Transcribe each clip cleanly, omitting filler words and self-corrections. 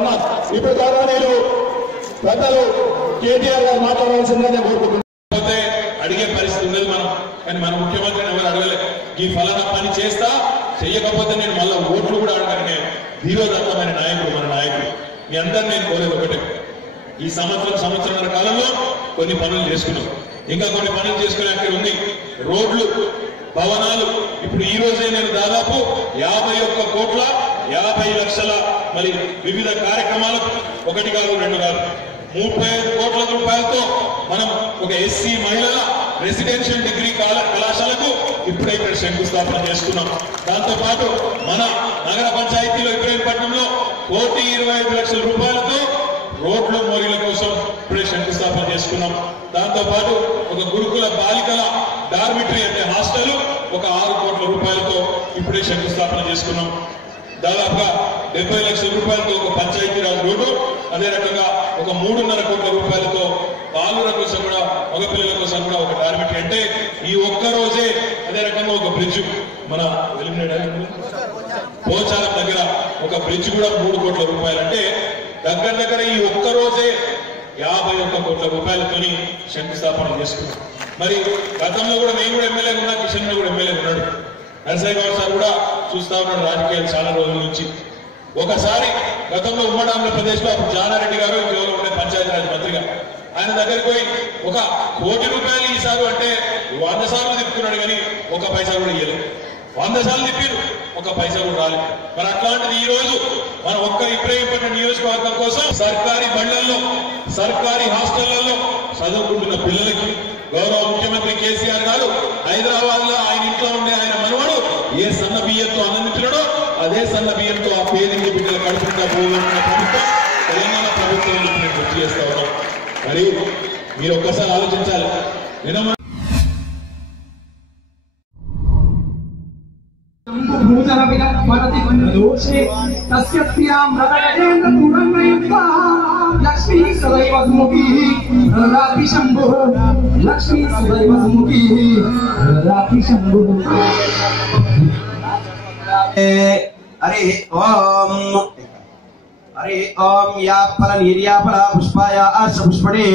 ఉన్నా. ఇప్పుడు గౌరవనీయులు పెద్దలు కేటీఆర్ గారు మాట్లాడాల్సిందని కోరుకుంటున్నాను. అడిగే పరిస్థితి ఉన్నది మనం, కానీ మన ముఖ్యమంత్రిని ఎవరు అడగలే. ఈ ఫలానా పని చేస్తా చెయ్యకపోతే నేను మళ్ళీ ఓట్లు కూడా అడగను. నేను ధీరోదత్తమైన నాయకుడు మన నాయకుడు. మీ అందరు నేను కోరేది ఒకటే, ఈ సంవత్సరాల కాలంలో కొన్ని పనులు చేసుకున్నాం, ఇంకా కొన్ని పనులు చేసుకునే అక్కడ ఉంది. రోడ్లు, భవనాలు. ఇప్పుడు ఈ రోజే నేను దాదాపు 51 కోట్ల 50 లక్షల మరి వివిధ కార్యక్రమాలకు, ఒకటి కాదు రెండు కాదు 35 కోట్ల రూపాయలతో మనం ఒక ఎస్సీ మహిళల రెసిడెన్షియల్ డిగ్రీ కళాశాలకు ఇప్పుడే ఇక్కడ శంకుస్థాపన చేస్తున్నాం. దాంతో పాటు మన నగర పంచాయతీలో ఇబ్రహీంపట్నంలో 1,25 లక్షల రూపాయలతో రోడ్ల మోరీల కోసం ఇప్పుడే శంకుస్థాపన చేసుకున్నాం. దాంతో పాటు ఒక గురుకుల బాలికల డార్మిటరీ అంటే హాస్టల్ ఒక 6 కోట్ల రూపాయలతో ఇప్పుడే శంకుస్థాపన చేసుకున్నాం. దాదాపుగా 70 లక్షల రూపాయలతో ఒక పంచాయతీరాజ్ రోడ్డు, అదే రకంగా ఒక 3.5 కోట్ల రూపాయలతో బాలుర కోసం కూడా, మగపిల్లల కోసం కూడా ఒక డార్మిటరీ. అంటే ఈ ఒక్క రోజే అదే రకంగా ఒక బ్రిడ్జ్ మన పోచారం దగ్గర ఒక బ్రిడ్జ్ కూడా 3 కోట్ల రూపాయలు. అంటే దగ్గర ఈ ఒక్క రోజే 51 కోట్ల రూపాయలతోని శంకుస్థాపన చేసుకున్నాం. మరి గతంలో కూడా నేను కూడా ఎమ్మెల్యే ఉన్నా, కిషన్ కూడా ఎమ్మెల్యే ఉన్నాడు, నరసయ్య గౌడ్ సార్ కూడా చూస్తా ఉన్నాడు రాజకీయాలు చాలా రోజుల నుంచి. ఒకసారి గతంలో ఉమ్మడి ఆంధ్రప్రదేశ్ లో అప్పుడు జానారెడ్డి గారు ఇంకెవరో ఉండే పంచాయతీరాజ్ మంత్రిగా, ఆయన దగ్గరికి పోయి 1 కోటి రూపాయలు ఈసారి అంటే 100 సార్లు తిప్పుకున్నాడు, కానీ 1 పైసా కూడా ఇయ్యలేదు. 100 సార్లు తిప్పారు, 1 పైసా కూడా రాలేదు. మరి అట్లాంటిది ఈ రోజు మన ఒక్క ఇబ్రహీంపట్నం నియోజకవర్గం కోసం సర్కారీ బళ్లల్లో, సర్కారీ హాస్టళ్లలో చదువుకుంటున్న పిల్లలకి గౌరవ ముఖ్యమంత్రి కేసీఆర్ గారు హైదరాబాద్ లో ఆయన ఇంట్లో ఉండే ఆయన మనవడు ఏ సన్న బియ్యంతో ఆనందించినాడో అదే సన్న బియ్యంతో ఆ పేదింటి బిడ్డల కడుపుగా పోగొట్టిన ప్రభుత్వం తెలంగాణ ప్రభుత్వం నేను గుర్తు చేస్తా ఉన్నాం. మరి మీరు ఒక్కసారి ఆలోచించాలి. లక్ష్మీ సదైవ సుముఖీ రాపి శంభో, లక్ష్మీ సదైవ సుముఖీ రాపి శంభో. హరి ఓం హరి ఓం యాపల నిర్యాపల పుష్పాయ ఆశ పుష్పణే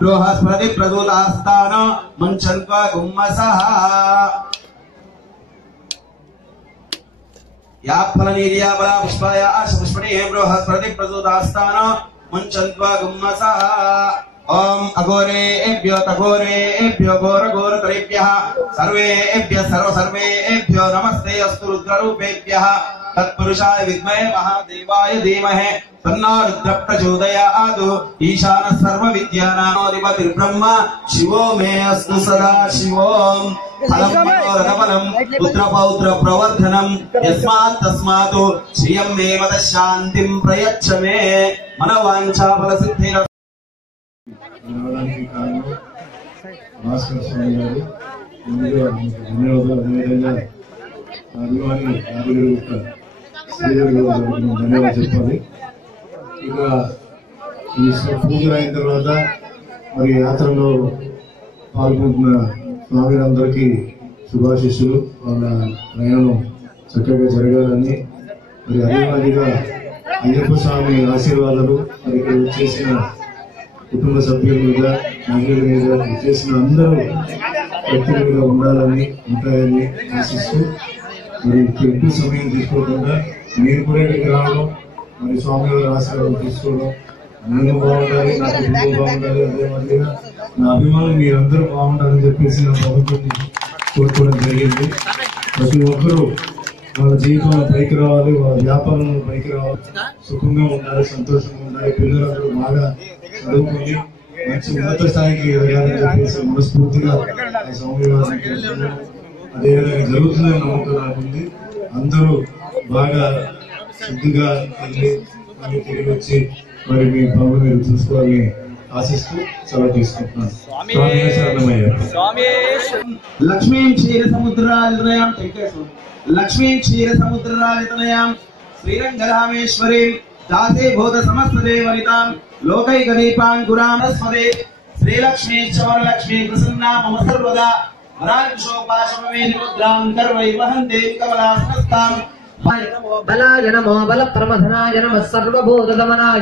బృహస్పతి ప్రదూతాస్తాన మంచన్వ గుమ్మసః. యాపల నిర్యాపల పుష్పాయ ఆశ పుష్పణే బృహస్పతి ప్రదూతాస్తాన మంచన్వ గుమ్మసః. ఓం అఘోరేభ్యో తఘోరేభ్యో ఘోర ఘోరతరేభ్యః సర్వేభ్యః సర్వేభ్యో నమస్తే అస్తు రుద్రరూపేభ్యః. తత్పురుషాయ విద్మహే మహాదేవాయ ధీమహి తన్నో రుద్ర ప్రచోదయాత్. ఈశాన సర్వ విద్యానామోధిపతిర్ బ్రహ్మ శివో మే అస్తు సదా శివోం. ఫలం మనోరథఫలం పుత్రపౌత్ర ప్రవర్ధనం యస్మాత్ తస్మాత్ శ్రియం మే మత శాంతిం ప్రయచ్చ మే. మనవాంఛాఫల సిద్ధిర రావడానికి కారణం భాస్కర్ స్వామి గారు. ముందుగా ధన్యవాదాలు. అదేవిధంగా అభిమాని ఆదిగారు ధన్యవాదాలు చెప్పాలి. ఇక ఈ పూజలు అయిన తర్వాత మరి యాత్రలో పాల్గొంటున్న స్వామిలందరికీ శుభాశిస్సులు. వాళ్ళ ప్రయాణం చక్కగా జరగాలని, మరి అదేవిధంగా అయ్యప్ప స్వామి ఆశీర్వాదాలు మరి ఇక్కడ వచ్చేసిన కుటుంబ సభ్యుల మీద, మహిళల మీద, చేసిన అందరూ వ్యక్తుల మీద ఉండాలని, ఉంటాయని ఆశిస్తూ మరి ఎక్కువ సమయం తీసుకోకుండా నేను కూడా ఇక్కడికి రావడం, మరి స్వామి వారి ఆశీర్వాదం తీసుకోవడం, నేను బాగుండాలి, నా కుటుంబం బాగుండాలి, అదే మాదిరిగా నా అభిమానులు మీరందరూ బాగుండాలని చెప్పేసి నా ప్రభుత్వాన్ని కోరుకోవడం జరిగింది. ప్రతి ఒక్కరూ వాళ్ళ జీవితంలో పైకి రావాలి, వాళ్ళ వ్యాపారంలో పైకి రావాలి, సుఖంగా ఉండాలి, సంతోషంగా ఉండాలి, పిల్లలందరూ బాగా చదువుకొని మంచి ఉన్నత స్థాయికి ఎదగాలని చెప్పేసి మనస్ఫూర్తిగా స్వామి వారిని అదేవిధంగా జరుగుతుందని నమ్మకం నాకుంది. అందరూ బాగా శుద్ధిగా వెళ్ళి మళ్ళీ తిరిగి వచ్చి మరి మీ పనులు మీరు చూసుకోవాలని ఆశిస్తూ సెలవు తీసుకుంటున్నాను. లక్ష్మీ క్షీర సముద్రాలయం లక్ష్మీ క్షీర సముద్రాలయం శ్రీరంగరామేశ్వరి దాసే భూత సమస్త దేవనితాం లోకైక దీపాంకురామస్మదే. శ్రీలక్ష్మీ చవరలక్ష్మీ ప్రసన్నా మమ సర్వదా వరాంశోపాశమే నిరుద్రాం కర్వై వహంతే కమలాసనస్తాం బలాయ నమో బల ప్రమథనాయ నమః సర్వభూతదమనాయ